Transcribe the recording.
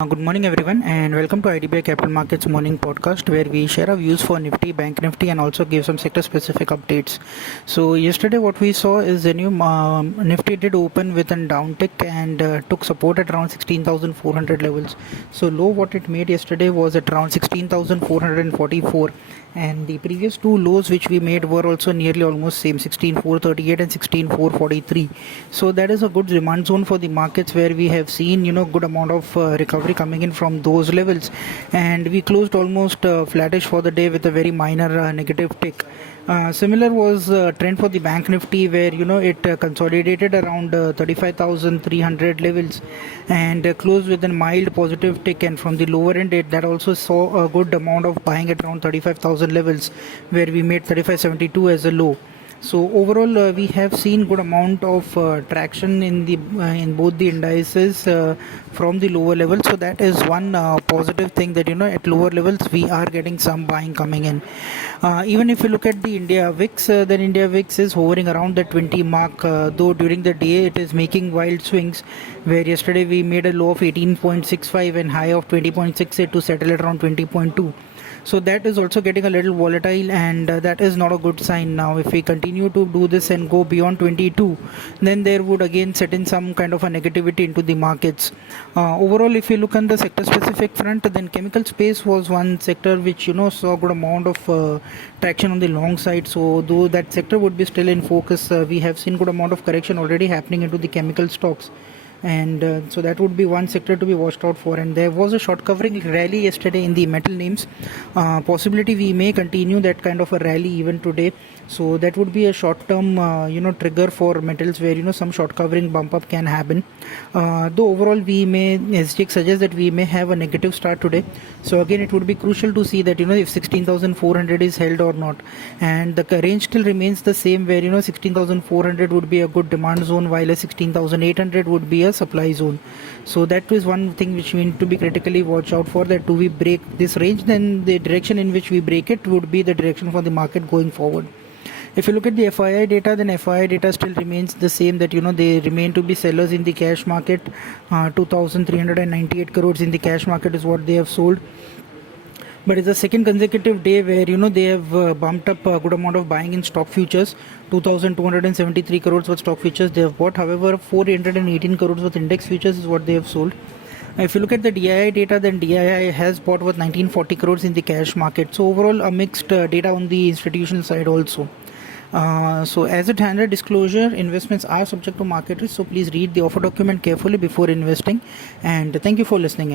Good morning everyone and welcome to IDBI Capital Markets morning podcast where we share our views for Nifty, Bank Nifty and also give some sector specific updates. So yesterday what we saw is the new Nifty did open with a downtick and took support at around 16,400 levels. So low what it made yesterday was at around 16,444 and the previous two lows which we made were also nearly almost same 16,438 and 16,443. So that is a good demand zone for the markets where we have seen good amount of recovery coming in from those levels, and we closed almost flattish for the day with a very minor negative tick. Similar was trend for the Bank Nifty where it consolidated around 35,300 levels and closed with a mild positive tick, and from the lower end that also saw a good amount of buying at around 35,000 levels where we made 3572 as a low. So overall, we have seen good amount of traction in both the indices from the lower levels. So that is one positive thing that at lower levels we are getting some buying coming in. Even if you look at the India VIX, then India VIX is hovering around the 20 mark. Though during the day it is making wild swings, where yesterday we made a low of 18.65 and high of 20.68 to settle at around 20.2. So that is also getting a little volatile, and that is not a good sign. Now if we continue to do this and go beyond 22, then there would again set in some kind of a negativity into the markets. Overall, if you look on the sector specific front, then chemical space was one sector which saw a good amount of traction on the long side. So though that sector would be still in focus, we have seen good amount of correction already happening into the chemical stocks, and so that would be one sector to be watched out for. And there was a short covering rally yesterday in the metal names. Possibility we may continue that kind of a rally even today, so that would be a short term trigger for metals where some short covering bump up can happen. Though overall we may, as Jake suggests, that we may have a negative start today. So again it would be crucial to see that if 16,400 is held or not, and the range still remains the same where 16,400 would be a good demand zone while a 16,800 would be a supply zone. So that is one thing which we need to be critically watch out for, that do we break this range, then the direction in which we break it would be the direction for the market going forward. If you look at the FII data, then FII data still remains the same, that they remain to be sellers in the cash market. 2,398 crores in the cash market is what they have sold. But it's the second consecutive day where they have bumped up a good amount of buying in stock futures. 2,273 crores worth stock futures they have bought. However, 418 crores worth index futures is what they have sold. If you look at the DII data, then DII has bought worth 1940 crores in the cash market. So overall a mixed data on the institutional side also. So as a standard disclosure, investments are subject to market risk, so please read the offer document carefully before investing, and thank you for listening in.